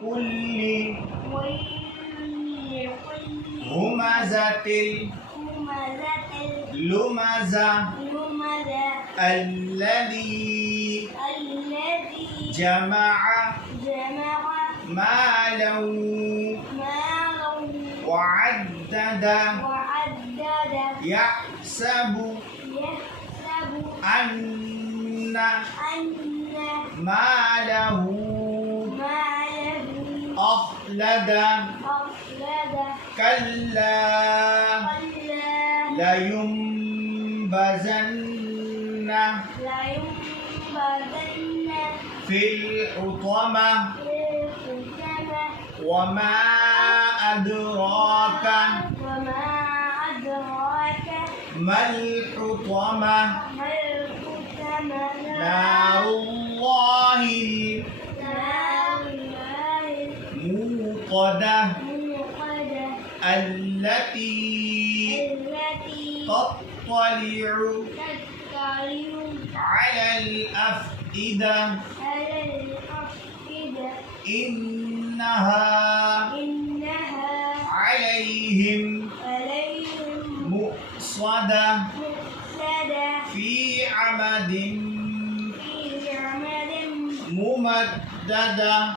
كل همزة لمزة الذي جمع مالا وعدد يحسب أن ماله أخلد كلا لينبذن في الحطمة وما أدراك ما الحطمة نار الله الموقدة التي تطلع على الأفئدة إنها عليهم مؤصدة في عمد ممددة.